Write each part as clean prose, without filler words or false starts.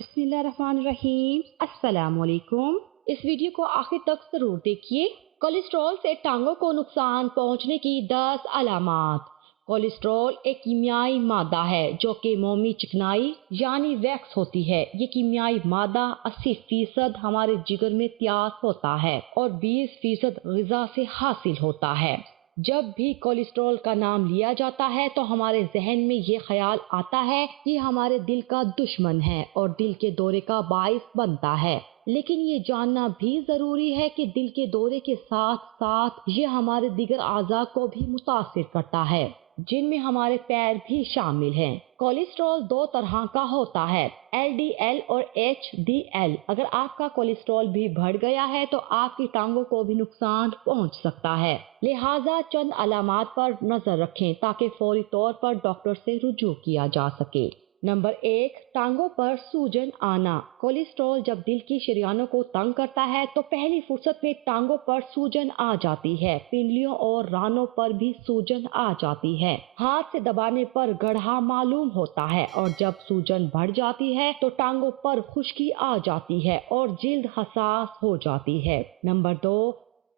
بسم اللہ الرحمن الرحیم۔ السلام علیکم۔ اس ویڈیو کو آخر تک ضرور دیکھیے۔ کولیسٹرول سے ٹانگوں کو نقصان پہنچنے کی 10 علامات۔ کولیسٹرول ایک کیمیائی مادہ ہے جو کہ مومی چکنائی یعنی ویکس ہوتی ہے۔ یہ کیمیائی مادہ 80% ہمارے جگر میں تیار ہوتا ہے اور 20% غذا سے حاصل ہوتا ہے۔ جب بھی کولیسٹرول کا نام لیا جاتا ہے تو ہمارے ذہن میں یہ خیال آتا ہے کہ ہمارے دل کا دشمن ہے اور دل کے دورے کا باعث بنتا ہے، لیکن یہ جاننا بھی ضروری ہے کہ دل کے دورے کے ساتھ ساتھ یہ ہمارے دیگر اعضاء کو بھی متاثر کرتا ہے، جن میں ہمارے پیر بھی شامل ہیں۔ کولیسٹرول 2 طرح کا ہوتا ہے، LDL اور HDL۔ اگر آپ کا کولیسٹرول بھی بڑھ گیا ہے تو آپ کی ٹانگوں کو بھی نقصان پہنچ سکتا ہے، لہٰذا چند علامات پر نظر رکھیں تاکہ فوری طور پر ڈاکٹر سے رجوع کیا جا سکے۔ نمبر 1، ٹانگوں پر سوجن آنا۔ کولیسٹرول جب دل کی شریانوں کو تنگ کرتا ہے تو پہلی فرصت میں ٹانگوں پر سوجن آ جاتی ہے، پنڈلیوں اور رانوں پر بھی سوجن آ جاتی ہے۔ ہاتھ سے دبانے پر گڑھا معلوم ہوتا ہے اور جب سوجن بڑھ جاتی ہے تو ٹانگوں پر خشکی آ جاتی ہے اور جلد حساس ہو جاتی ہے۔ نمبر 2،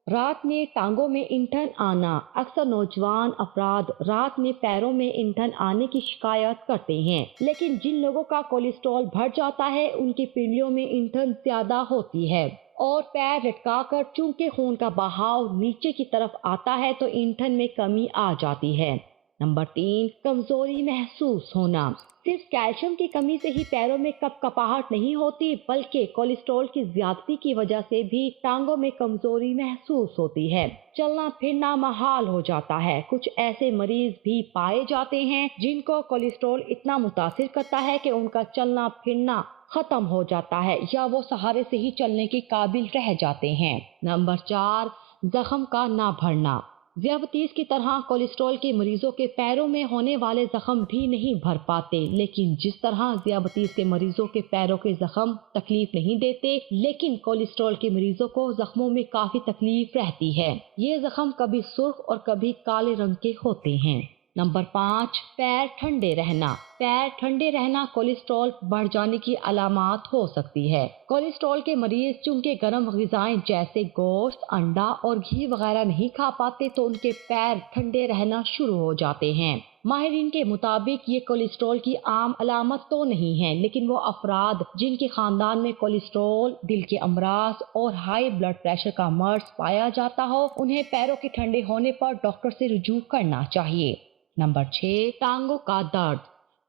رات میں ٹانگوں میں اینٹھن آنا۔ اکثر نوجوان افراد رات میں پیروں میں اینٹھن آنے کی شکایت کرتے ہیں، لیکن جن لوگوں کا کولیسٹرول بڑھ جاتا ہے ان کی پنڈلیوں میں اینٹھن زیادہ ہوتی ہے اور پیر لٹکا کر چونکہ خون کا بہاؤ نیچے کی طرف آتا ہے تو اینٹھن میں کمی آ جاتی ہے۔ نمبر 3، کمزوری محسوس ہونا۔ صرف کیلشیم کی کمی سے ہی پیروں میں کپ کپاہٹ نہیں ہوتی بلکہ کولیسٹرول کی زیادتی کی وجہ سے بھی ٹانگوں میں کمزوری محسوس ہوتی ہے، چلنا پھرنا محال ہو جاتا ہے۔ کچھ ایسے مریض بھی پائے جاتے ہیں جن کو کولیسٹرول اتنا متاثر کرتا ہے کہ ان کا چلنا پھرنا ختم ہو جاتا ہے یا وہ سہارے سے ہی چلنے کے قابل رہ جاتے ہیں۔ نمبر 4، زخم کا نہ بھرنا۔ ذیابیطس کی طرح کولیسٹرول کے مریضوں کے پیروں میں ہونے والے زخم بھی نہیں بھر پاتے، لیکن جس طرح ذیابیطس کے مریضوں کے پیروں کے زخم تکلیف نہیں دیتے، لیکن کولیسٹرول کے مریضوں کو زخموں میں کافی تکلیف رہتی ہے۔ یہ زخم کبھی سرخ اور کبھی کالے رنگ کے ہوتے ہیں۔ نمبر 5، پیر ٹھنڈے رہنا۔ پیر ٹھنڈے رہنا کولیسٹرول بڑھ جانے کی علامات ہو سکتی ہے۔ کولیسٹرول کے مریض چونکہ گرم غذائیں جیسے گوشت، انڈا اور گھی وغیرہ نہیں کھا پاتے تو ان کے پیر ٹھنڈے رہنا شروع ہو جاتے ہیں۔ ماہرین کے مطابق یہ کولیسٹرول کی عام علامت تو نہیں ہے، لیکن وہ افراد جن کے خاندان میں کولیسٹرول، دل کے امراض اور ہائی بلڈ پریشر کا مرض پایا جاتا ہو انہیں پیروں کے ٹھنڈے ہونے پر ڈاکٹر سے رجوع کرنا چاہیے۔ نمبر 6، ٹانگوں کا درد۔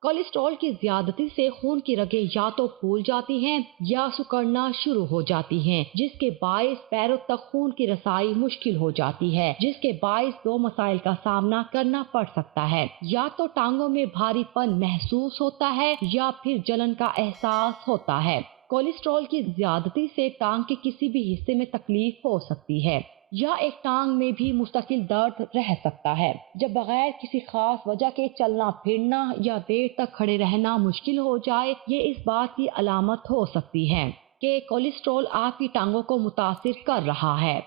کولیسٹرول کی زیادتی سے خون کی رگیں یا تو پھول جاتی ہیں یا سکڑنا شروع ہو جاتی ہیں، جس کے باعث پیروں تک خون کی رسائی مشکل ہو جاتی ہے، جس کے باعث 2 مسائل کا سامنا کرنا پڑ سکتا ہے۔ یا تو ٹانگوں میں بھاری پن محسوس ہوتا ہے یا پھر جلن کا احساس ہوتا ہے۔ کولیسٹرول کی زیادتی سے ٹانگ کے کسی بھی حصے میں تکلیف ہو سکتی ہے یا ایک ٹانگ میں بھی مستقل درد رہ سکتا ہے۔ جب بغیر کسی خاص وجہ کے چلنا پھرنا یا دیر تک کھڑے رہنا مشکل ہو جائے، یہ اس بات کی علامت ہو سکتی ہے کہ کولیسٹرول آپ کی ٹانگوں کو متاثر کر رہا ہے۔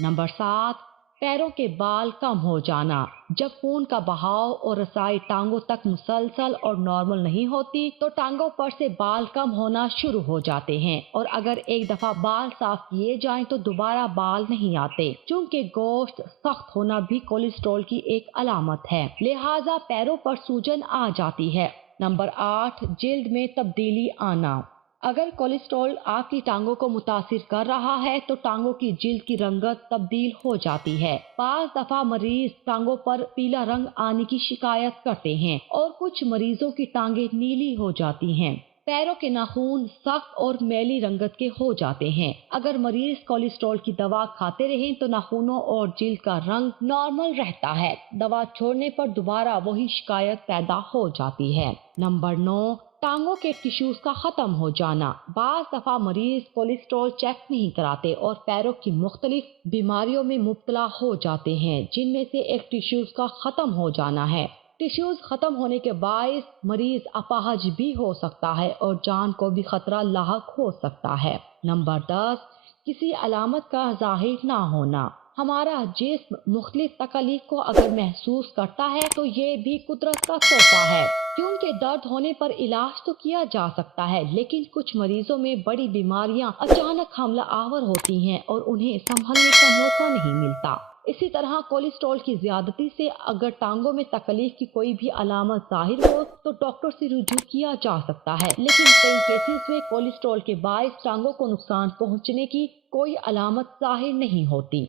نمبر 7، پیروں کے بال کم ہو جانا۔ جب خون کا بہاؤ اور رسائی ٹانگوں تک مسلسل اور نارمل نہیں ہوتی تو ٹانگوں پر سے بال کم ہونا شروع ہو جاتے ہیں، اور اگر ایک دفعہ بال صاف کیے جائیں تو دوبارہ بال نہیں آتے۔ چونکہ گوشت سخت ہونا بھی کولیسٹرول کی ایک علامت ہے، لہٰذا پیروں پر سوجن آ جاتی ہے۔ نمبر 8، جلد میں تبدیلی آنا۔ اگر کولیسٹرول آپ کی ٹانگوں کو متاثر کر رہا ہے تو ٹانگوں کی جلد کی رنگت تبدیل ہو جاتی ہے۔ بعض دفعہ مریض ٹانگوں پر پیلا رنگ آنے کی شکایت کرتے ہیں اور کچھ مریضوں کی ٹانگیں نیلی ہو جاتی ہیں۔ پیروں کے ناخن سخت اور میلی رنگت کے ہو جاتے ہیں۔ اگر مریض کولیسٹرول کی دوا کھاتے رہیں تو ناخنوں اور جلد کا رنگ نارمل رہتا ہے، دوا چھوڑنے پر دوبارہ وہی شکایت پیدا ہو جاتی ہے۔ نمبر 9، ٹانگوں کے ٹشوز کا ختم ہو جانا۔ بعض دفعہ مریض کولیسٹرول چیک نہیں کراتے اور پیروں کی مختلف بیماریوں میں مبتلا ہو جاتے ہیں، جن میں سے ایک ٹشوز کا ختم ہو جانا ہے۔ ٹشوز ختم ہونے کے باعث مریض اپاہج بھی ہو سکتا ہے اور جان کو بھی خطرہ لاحق ہو سکتا ہے۔ نمبر 10، کسی علامت کا ظاہر نہ ہونا۔ ہمارا جسم مختلف تکلیف کو اگر محسوس کرتا ہے تو یہ بھی قدرت کا تحفہ ہے، کیونکہ درد ہونے پر علاج تو کیا جا سکتا ہے، لیکن کچھ مریضوں میں بڑی بیماریاں اچانک حملہ آور ہوتی ہیں اور انہیں سنبھلنے کا موقع نہیں ملتا۔ اسی طرح کولیسٹرول کی زیادتی سے اگر ٹانگوں میں تکلیف کی کوئی بھی علامت ظاہر ہو تو ڈاکٹر سے رجوع کیا جا سکتا ہے، لیکن کئی کیسز میں کولیسٹرول کے باعث ٹانگوں کو نقصان پہنچنے کی کوئی علامت ظاہر نہیں ہوتی۔